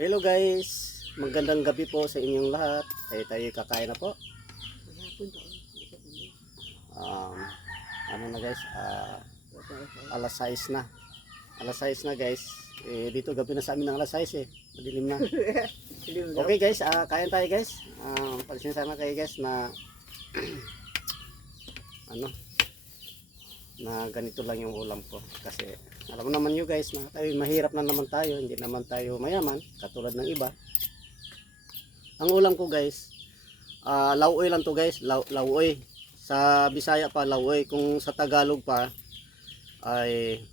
Hello guys, magandang gabi po sa inyong lahat. Tayo kakain na po. Um, ano na guys, alas 6 na. Alas 6 na guys. Dito gabi na sa amin ng alas 6 eh. Madilim na. Okay guys, kain tayo guys. Pasensya na kayo guys na na ganito lang yung ulam ko kasi alam mo naman you guys na tayo mahirap na naman tayo, hindi naman tayo mayaman katulad ng iba. Ang ulam ko guys, lauoy lang to guys, lauoy. Sa Bisaya pa lauoy, kung sa Tagalog pa ay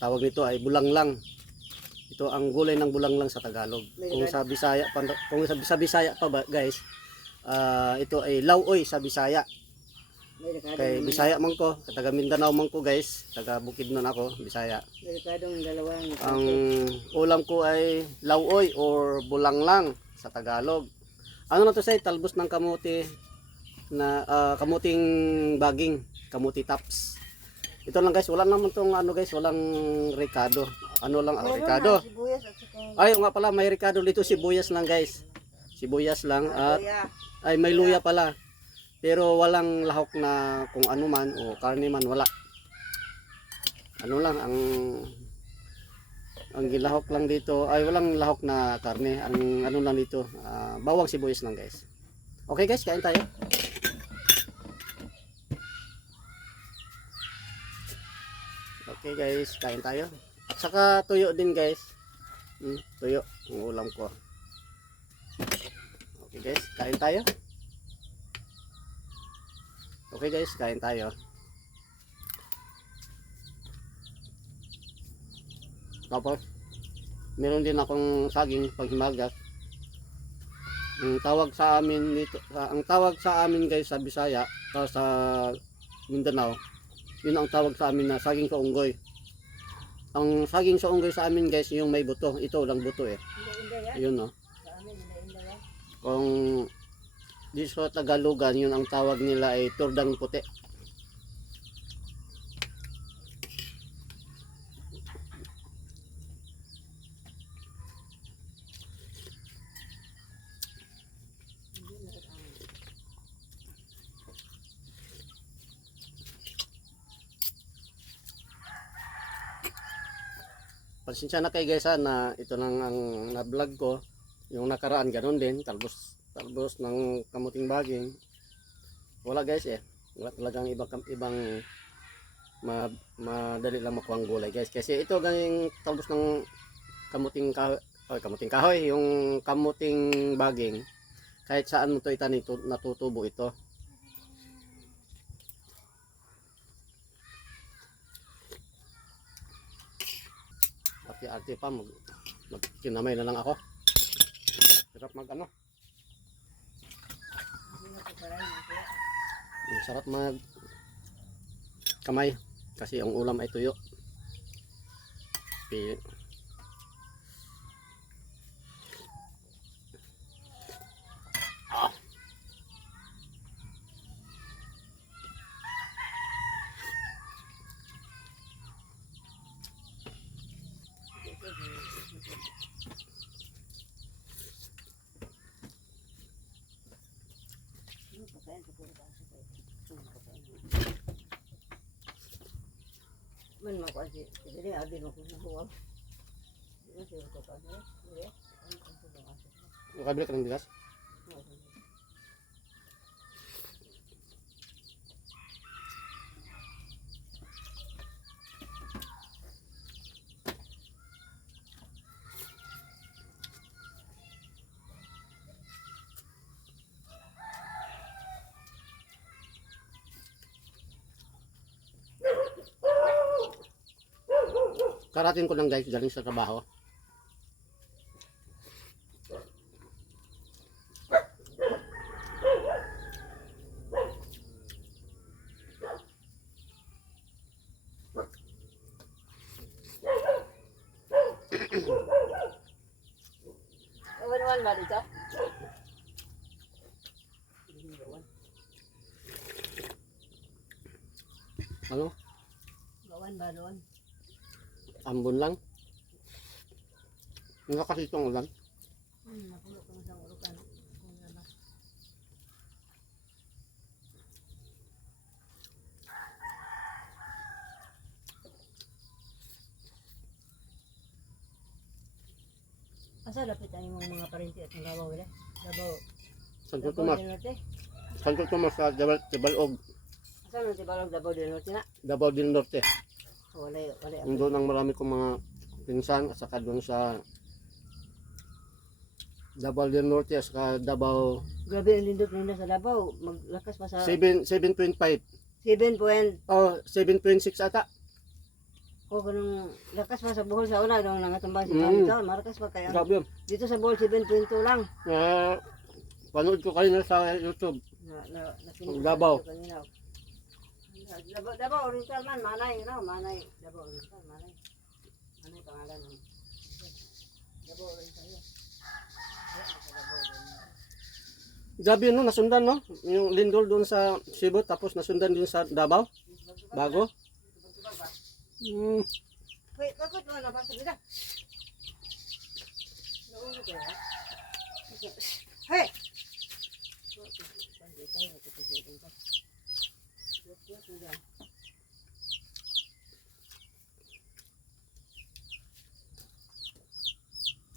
tawag nito ay bulanglang. Ito ang gulay ng bulanglang sa Tagalog. Kung sa Bisaya pa, kung sa Bisaya pa ba, guys, ito ay lauoy sa Bisaya. Kay Bisaya man ko, taga Mindanao man ko guys, taga Bukidnon ako, Bisaya. Ang ulam ko ay lauoy or bulanglang sa Tagalog. Ano na to say, talbos ng kamuti na kamuting baging, kamuti tops. Ito lang guys, wala naman tong ano guys, walang ricado. Ano lang ang ricado? Ay, nga pala may ricado dito, sibuyas lang guys. Sibuyas lang at ay may luya pala. Pero walang lahok na kung ano man o karne man, wala. Ano lang ang gilahok lang dito ay walang lahok na karne. Ang ano lang dito, bawang sibuyas lang guys. Okay guys, kain tayo. Okay guys, kain tayo. At saka tuyo din guys. Tuyo ang ulam ko. Okay guys, kain tayo. Okay guys, kain tayo. Tapos, meron din akong saging paghimagas. Ang tawag sa amin dito, ang tawag sa amin guys sa Bisaya, sa Mindanao, yun ang tawag sa amin na saging sa unggoy. Ang saging sa unggoy sa amin guys, yung may buto. Ito lang buto eh. Yun no. Kung dito sa Tagalogan, yun ang tawag nila ay turdang puti. Pasensya na kayo guys na ito lang ang na-vlog ko. Yung nakaraan ganun din, talbos ng kamuting baging. Wala guys eh. Wala talagang ibang madali lang makuha ang gulay guys. Kasi ito ganing talbos ng kamuting kahoy, yung kamuting baging. Kahit saan mo ito itanim, natutubo ito. Arte pa magkinamay na lang ako. Sarap mag ano. Sarap mag kamay kasi ang ulam ay tuyo. Man makasih, jadi ada nak kubuang. Ini saya kata ya, Nakabili ka ng bigas? Karating ko lang guys, galing sa trabaho. Kawan-kawan ba dito? Ano? Gawan ba doon? Ambon lang. Nakakasitong ulan. Napulo ko sa urukan. Kung ano. Asa lapit ang imong mga parente at mga Davao wala? Davao. Santo Davao Tomas. del Norte. Santo Tomas sa Tibalog. Asa man si Balog Davao del Norte na? Davao del Norte. Wala. Doon ang marami kong mga pinsan at saka doon sa Davao del Norte at saka Davao Grabe ang lindot nila sa Davao. Maglakas pa sa 7.5 7 point. oh 7.6 ata. O kanang lakas pa sa Bohol sa una nung nangatambang si Mm. Pamita. Marakas pa kaya. Grabe yun. Dito sa Bohol 7.2 lang. Panood ko kanina sa YouTube. Davao. Kanina. Davao Oriental man, Manay, Manay. Davao Oriental, Manay. Manay pangalan mo. Davao Oriental yun. Grabe yun, no? Nasundan, no? Yung lindol doon sa Cebu tapos nasundan din sa Davao. Bago. Wait, bakit mo nabasa kita? Naulo ko ya. Hey!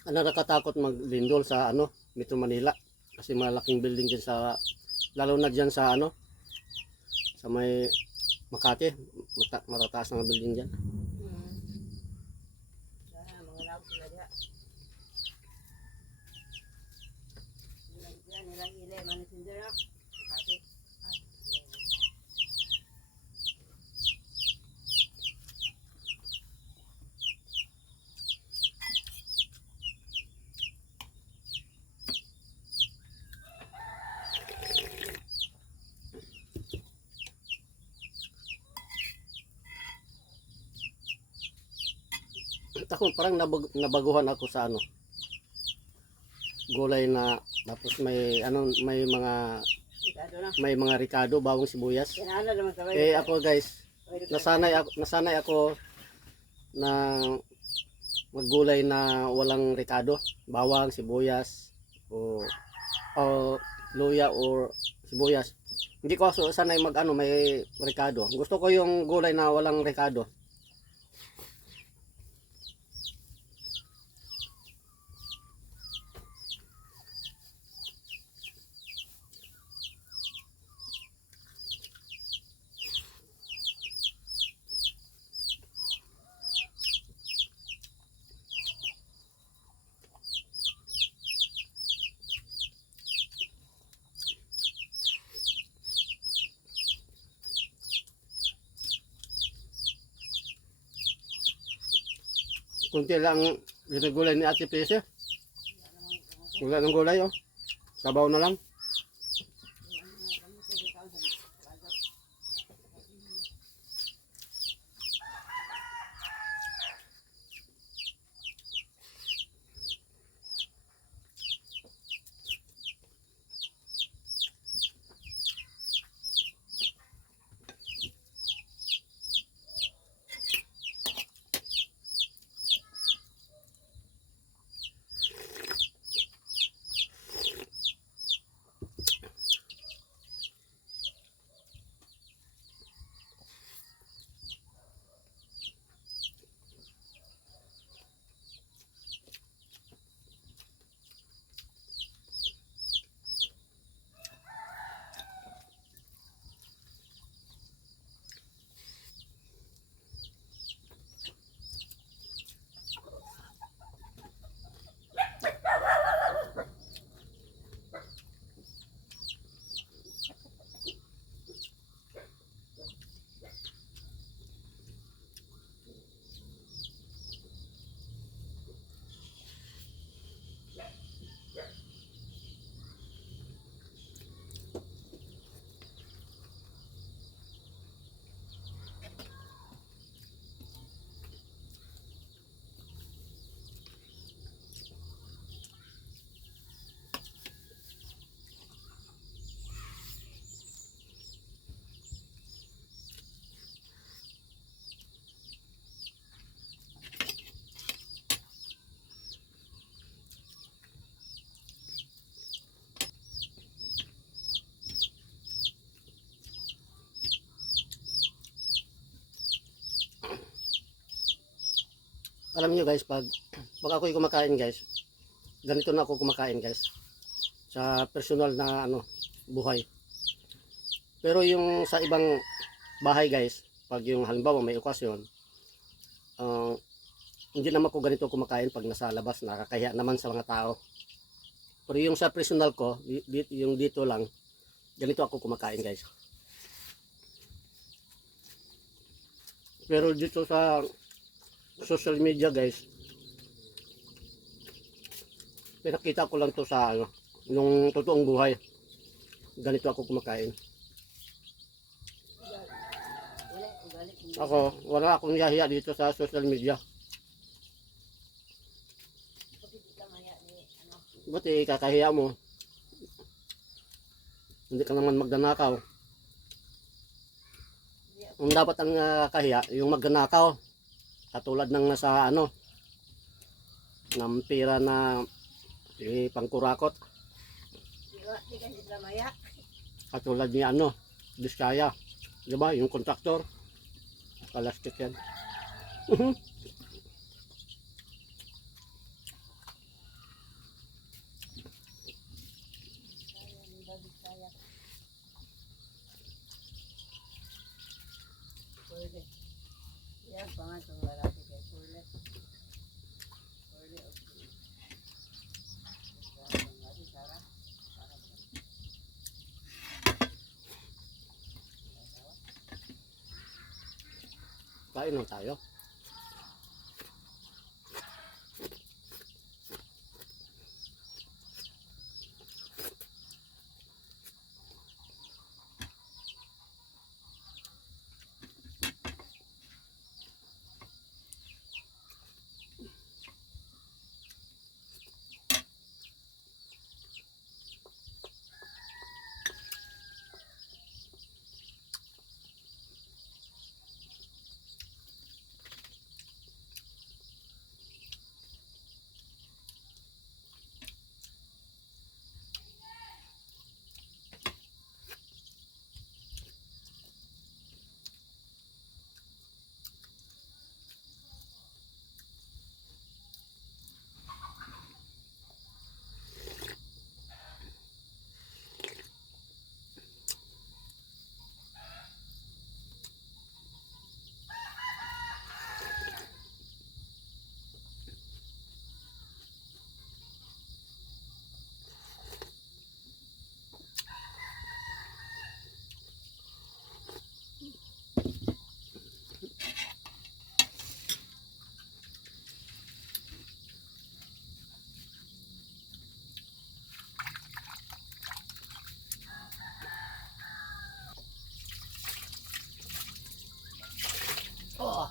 Ano nakatakot maglindol sa ano, Metro Manila kasi malaking building din sa lalo na diyan sa ano sa may Makati, matataas na building diyan. Mga labo sila diya. Nilang ilay, manisinder na. Kasi, Ako parang nabaguhan ako sa ano gulay na tapos may mga ricado, bawang sibuyas. kinala naman sa Ako guys, nasanay ako na maggulay na walang ricado, bawang, sibuyas o luya or sibuyas. Hindi ko sanay may ricado. Gusto ko yung gulay na walang ricado. Kunti lang ginagulay ni Ate Pese. Wala ng gulay, oh. Sabaw na lang. alam niyo guys, pag ako'y kumakain guys, ganito na ako kumakain guys. Sa personal na buhay. Pero yung sa ibang bahay guys, pag yung halimbawa may okasyon, ah, hindi naman ko ganito kumakain pag nasa labas, nakakahiya naman sa mga tao. Pero yung sa personal ko, yung dito lang, ganito ako kumakain guys. Pero dito sa social media guys, pinakita ko lang to sa yung totoong buhay. Ganito ako kumakain. Ako, wala akong yahiya dito sa social media. Buti kakahiya mo. Hindi ka naman magnanakaw. Ang dapat ang kahiya, yung magnanakaw. Katulad ng nasa ng pera na pangkurakot. Di kasi sila maya. Katulad ni Diskaya. Diba? Yung kontraktor. Palastik yan. Pwede. Yan, pangatong lalaki kay Pwede. Pwede. Kain lang tayo. Oh,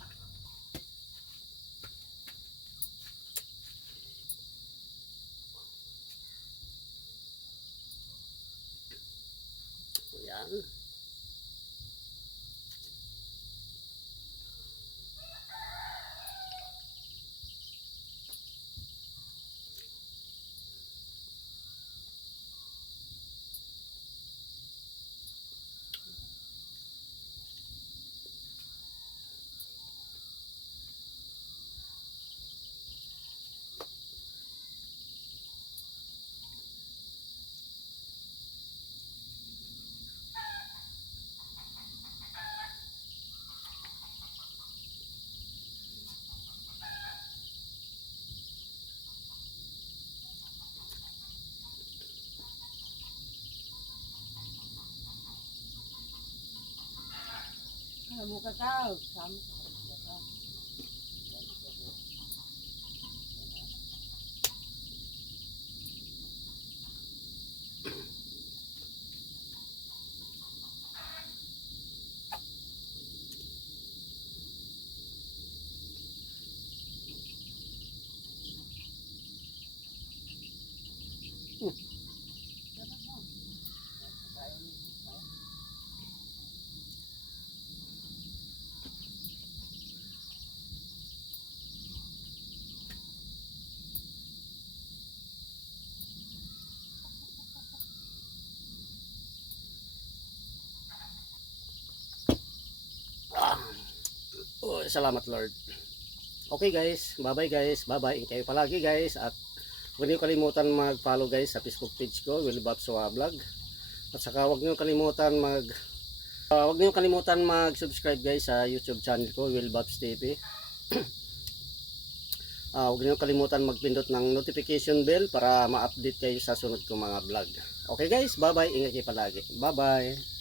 yan. Kamu kakao. Kamu kakao. Oh, salamat Lord. Okay guys, bye bye guys, bye bye. Ingat kayo palagi guys, at huwag niyo kalimutan mag-follow guys sa Facebook page ko, Will Babsoa Vlog. At saka huwag niyo kalimutan mag-subscribe guys sa YouTube channel ko, Will Babs TV. Huwag niyo kalimutan magpindot ng notification bell para ma-update kayo sa sunod kong mga vlog. Okay guys, bye bye. Ingat kayo palagi. Bye bye.